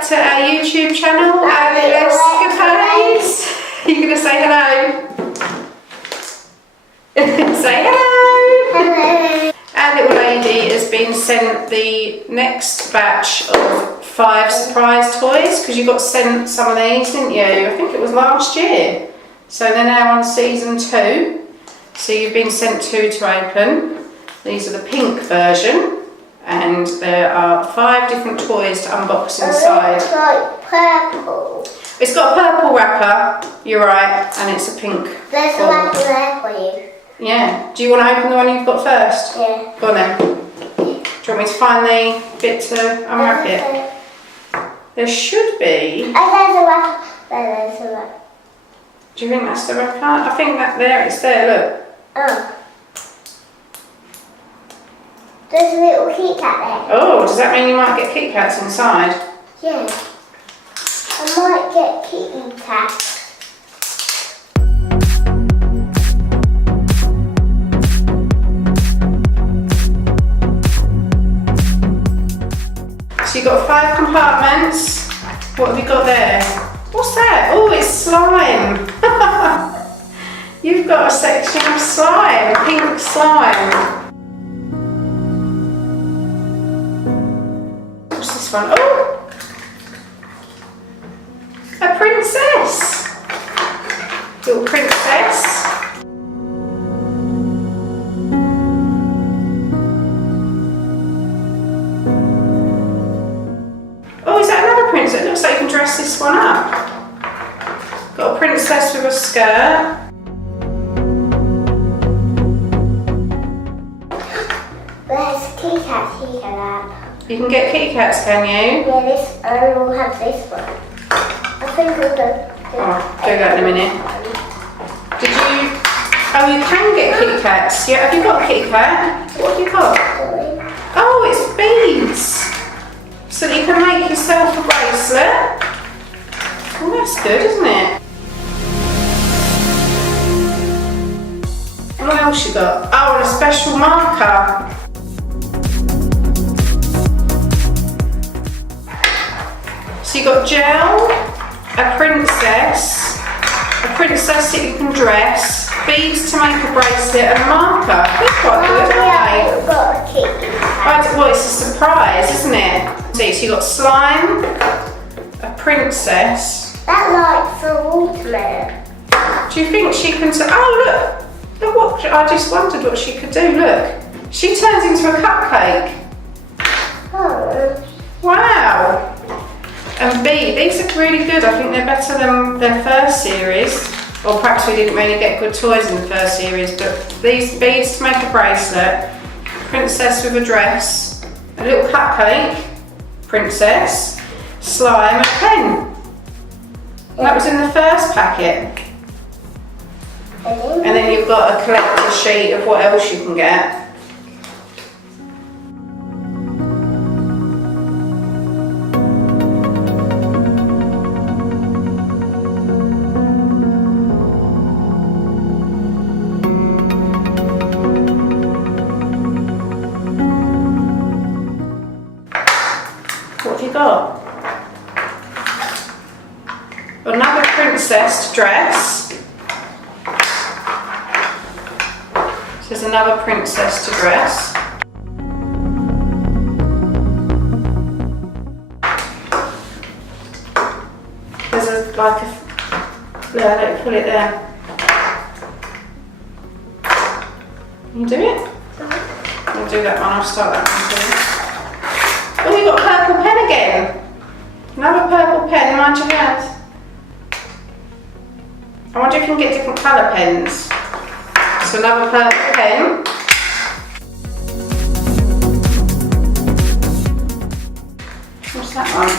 back to our YouTube channel, Alice Gooddays. Are you going to say hello? Say hello! Hello! Our little lady has been sent the next batch of 5 surprise toys, because you got sent some of these, didn't you? I think it was last year. So they're now on season 2. So you've been sent 2 to open. These are the pink version. And there are 5 different toys to unbox inside. It's like purple. It's got a purple wrapper, you're right, and it's a pink. There's a wrapper there for you. Yeah. Do you want to open the one you've got first? Yeah. Go on then. Do you want me to find the bit to unwrap it? There should be. Oh, there's a wrapper. There's a wrapper. Do you think that's the wrapper? I think that there, it's there, look. Oh. There's a little Kit Kat there. Oh, does that mean you might get Kit Kats inside? Yeah. I might get Kit Kat. So you've got 5 compartments. What have you got there? What's that? Oh, it's slime. You've got a section of slime, pink slime. What's this one? Oh! A princess! Little princess. Oh, is that another princess? It looks like you can dress this one up. Got a princess with a skirt. There's Kit Kat here. You can get Kit Kats, can you? Yeah, this. I will have this one. I think we'll do. Oh, do that in a minute. Did you? Oh, you can get Kit Kats. Yeah, have you got a Kit Kat? What have you got? Oh, it's beads. So that you can make yourself a bracelet. Oh, that's good, isn't it? And what else you got? Oh, and a special marker. So you got gel, a princess that you can dress, beads to make a bracelet, and a marker. That's quite good, aren't they? Got a Kit Kat. Well, it's a surprise, isn't it? See, so you got slime, a princess. That likes a watermelon. Do you think she can? Oh, look what! I just wondered what she could do. Look, she turns into a cupcake. Oh. Wow! And these are really good. I think they're better than their first series. Or perhaps we didn't really get good toys in the first series, but these beads to make a bracelet, princess with a dress, a little cupcake, princess, slime, and a pen. That was in the first packet. And then you've got a collector sheet of what else you can get. What have you got? Another princess to dress. There's another princess to dress. There's there, let me pull it there. Can you do it? I'll do that one, I'll start that one too. Oh, you got a purple pen again. Another purple pen, mind your hands. I wonder if you can get different colour pens. So another purple pen. What's that one?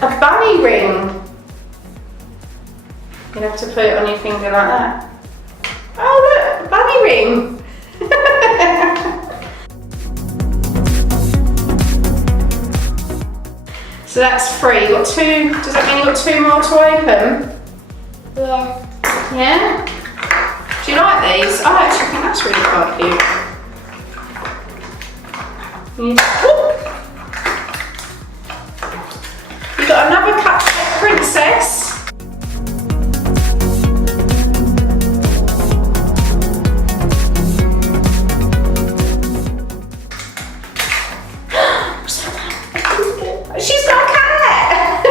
A bunny ring. You'll have to put it on your finger like that. Oh look, a bunny ring. So that's 3. You got 2. Does that mean you got 2 more to open? Yeah. Yeah? Do you like these? I actually think that's really quite cute. princess. She's got a cat!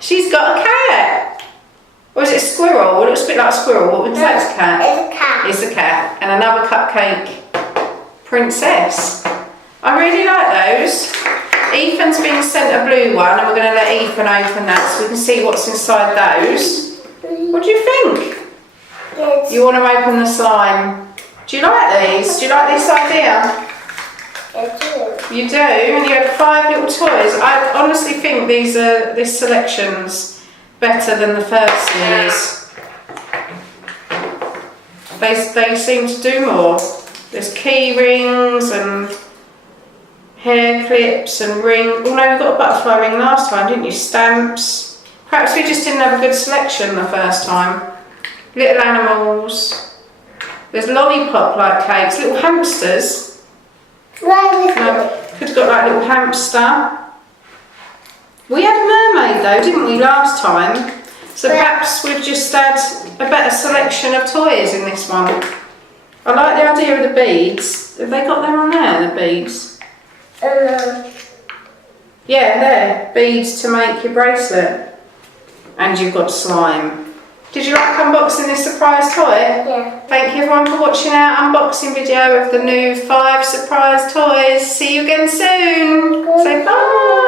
She's got a cat! Or is it a squirrel? It looks a bit like a squirrel. What would you say it's a cat? It's a cat. It's a cat. And another cupcake princess. I really like those. Ethan's been sent a blue one and we're going to let Ethan open that so we can see what's inside those. What do you think? Yes. You want to open the slime? Do you like these? Do you like this idea? I do. You do, and you had 5 little toys. I honestly think this selection's better than the first series. They seem to do more. There's key rings and hair clips and ring. Oh no, you got a butterfly ring last time, didn't you? Stamps. Perhaps we just didn't have a good selection the first time. Little animals. There's lollipop-like cakes, little hamsters. Right. Could have got like a little hamster. We had a mermaid though, didn't we, last time? So perhaps we've just had a better selection of toys in this one. I like the idea of the beads. Have they got them on there, the beads? Yeah, there. Beads to make your bracelet. And you've got slime. Did you like unboxing this surprise toy? Yeah. Thank you everyone for watching our unboxing video of the new 5 surprise toys. See you again soon. Say bye.